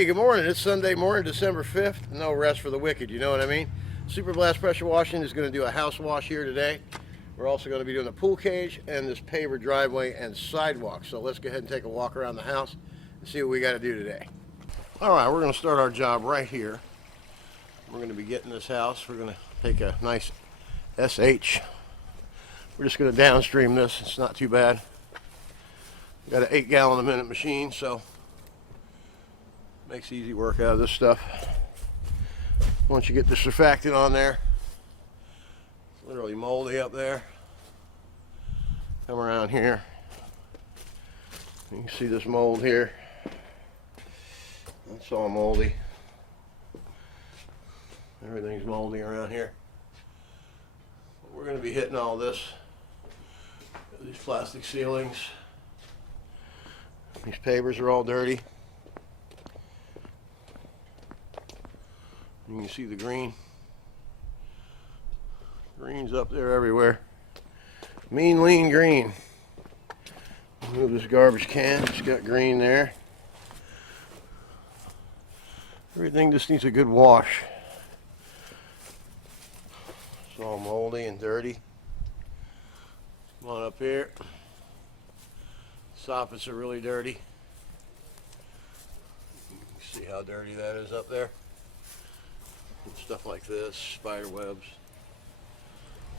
Hey, good morning. It's Sunday morning, December 5th. No rest for the wicked, you know what I mean? Super Blast Pressure Washing is going to do a house wash here today. We're also going to be doing the pool cage and this paver driveway and sidewalk. So let's go ahead and take a walk around the house and see what we got to do today. All right, we're going to start our job right here. We're going to be getting this house. We're going to take a nice SH. We're just going to downstream this. It's not too bad. Got an 8-gallon-a-minute machine, so makes easy work out of this stuff. Once you get the surfactant on there, it's literally moldy up there. Come around here. You can see this mold here. It's all moldy. Everything's moldy around here. We're going to be hitting all this. These plastic ceilings. These pavers are all dirty. You can see the green. Green's up there everywhere. Mean, lean green. Move this garbage can. It's got green there. Everything just needs a good wash. It's all moldy and dirty. Come on up here. Soffits are really dirty. You can see how dirty that is up there. And stuff like this, spider webs.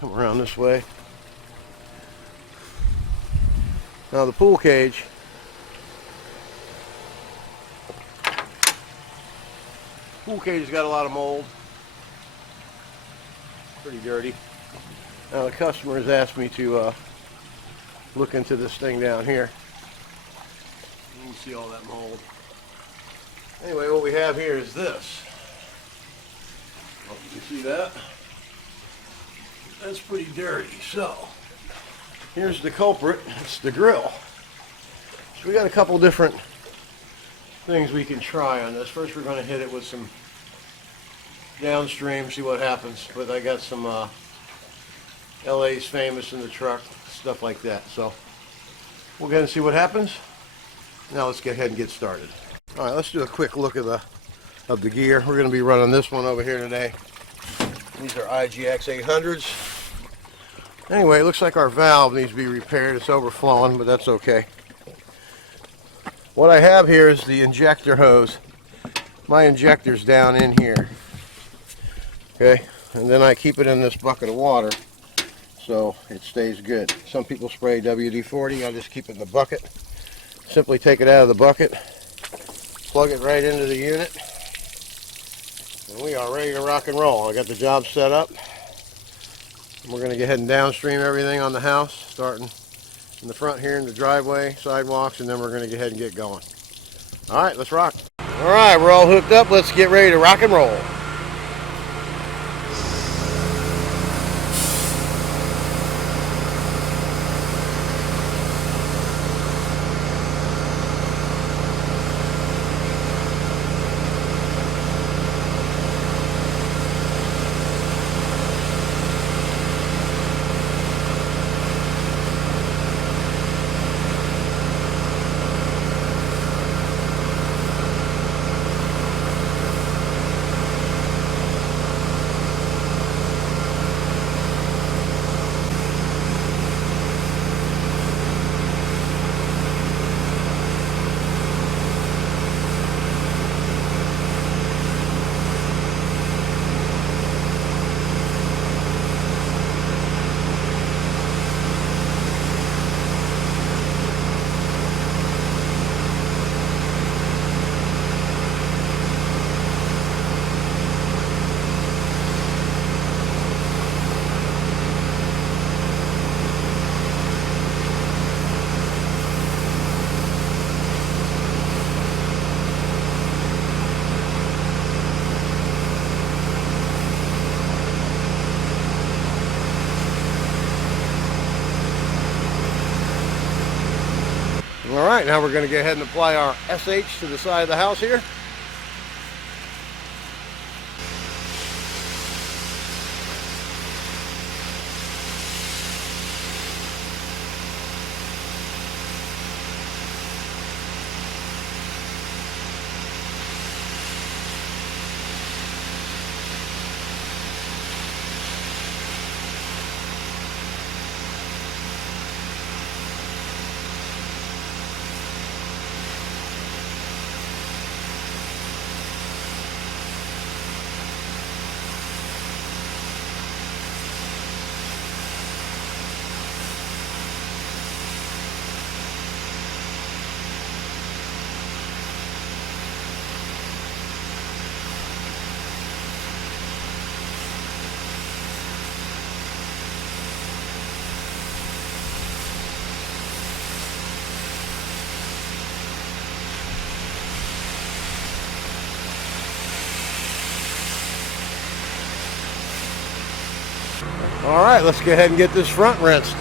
Come around this way. Now the pool cage. Pool cage has got a lot of mold. Pretty dirty. Now the customer has asked me to look into this thing down here. You can see all that mold. Anyway, what we have here is this. Hope you can see that. That's pretty dirty. So, here's the culprit. It's the grill. So we got a couple different things we can try on this. First we're going to hit it with some downstream, see what happens. But I got some LA's Famous in the truck, stuff like that. So we'll go ahead and see what happens. Now let's get ahead and get started. All right, let's do a quick look of the gear. We're going to be running this one over here today. These are IGX 800s. Anyway, it looks like our valve needs to be repaired. It's overflowing, but that's okay. What I have here is the injector hose. My injector's down in here. Okay, and then I keep it in this bucket of water so it stays good. Some people spray WD-40. I just keep it in the bucket. Simply take it out of the bucket, plug it right into the unit, and we are ready to rock and roll. I got the job set up. We're going to go ahead and downstream everything on the house, starting in the front here in the driveway, sidewalks, and then we're going to go ahead and get going. All right, let's rock. All right, we're all hooked up. Let's get ready to rock and roll. All right, now we're going to go ahead and apply our SH to the side of the house here. All right, let's go ahead and get this front rinsed.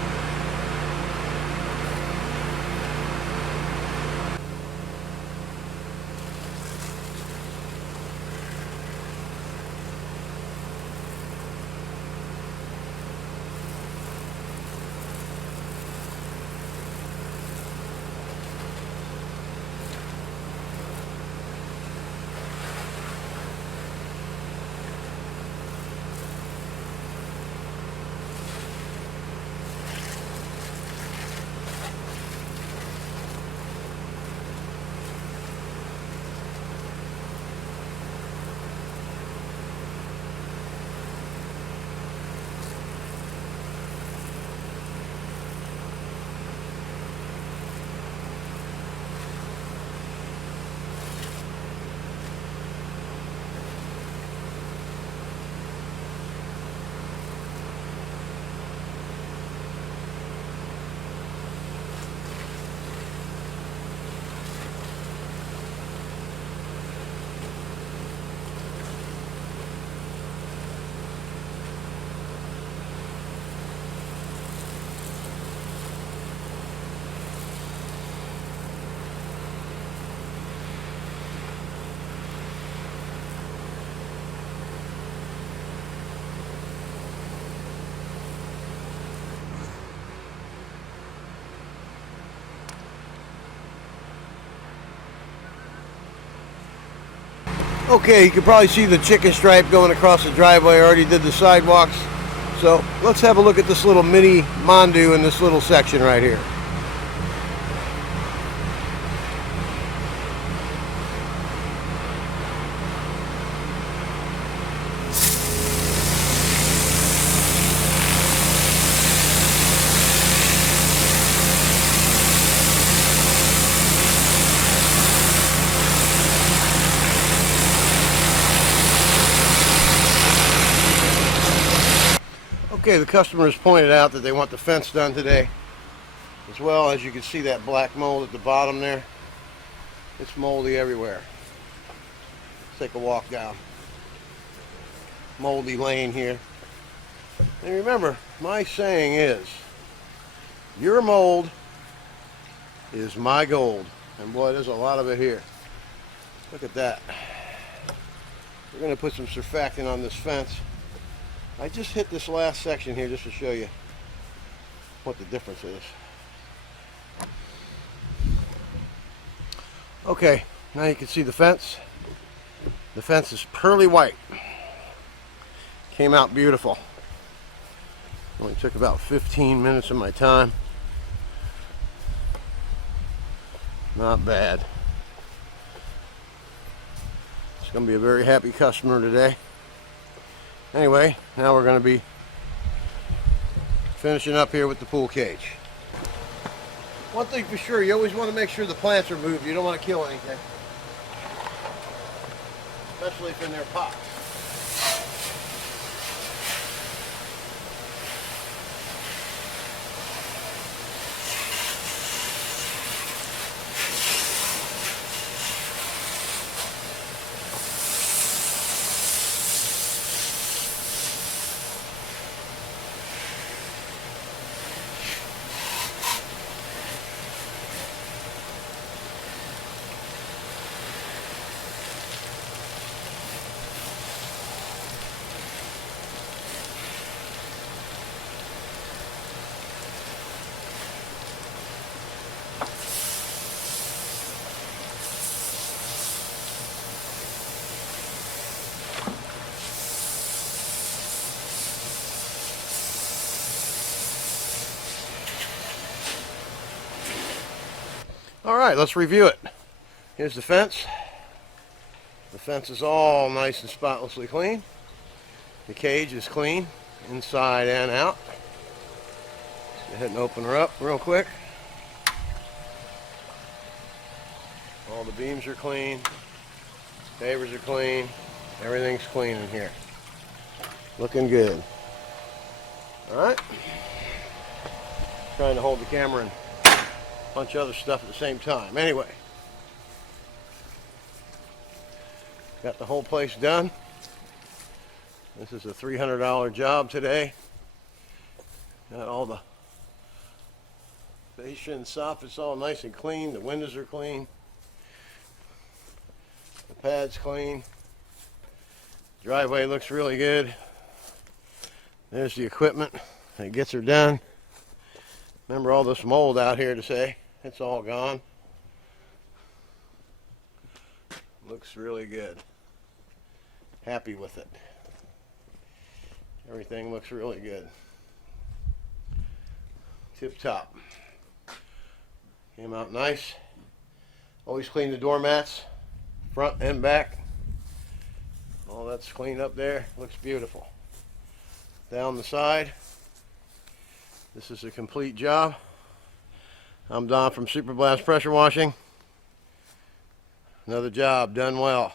Okay, you can probably see the chicken stripe going across the driveway. I already did the sidewalks. So let's have a look at this little mini Mondu in this little section right here. Okay, the customer has pointed out that they want the fence done today. As well as you can see that black mold at the bottom there. It's moldy everywhere. Let's take a walk down moldy lane here. And remember, my saying is, your mold is my gold. And boy, there's a lot of it here. Look at that. We're going to put some surfactant on this fence. I just hit this last section here just to show you what the difference is. Okay, now you can see the fence. The fence is pearly white. Came out beautiful. Only took about 15 minutes of my time. Not bad. It's going to be a very happy customer today. Anyway, now we're going to be finishing up here with the pool cage. One thing for sure, you always want to make sure the plants are moved. You don't want to kill anything, especially if in their pots. All right, let's review it. Here's the fence. The fence is all nice and spotlessly clean. The cage is clean, inside and out. Let's go ahead and open her up real quick. All the beams are clean. Pavers are clean. Everything's clean in here. Looking good. All right. Trying to hold the camera and a bunch of other stuff at the same time. Anyway, got the whole place done. This is a $300 job today. Got all the fascia and soffit's all nice and clean. The windows are clean. The pad's clean. Driveway looks really good. There's the equipment that gets her done. Remember all this mold out here to say it's all gone. Looks really good. Happy with it. Everything looks really good. Tip top. Came out nice. Always clean the doormats, front and back. All that's cleaned up there. Looks beautiful. Down the side. This is a complete job. I'm Don from Super Blast Pressure Washing. Another job done well.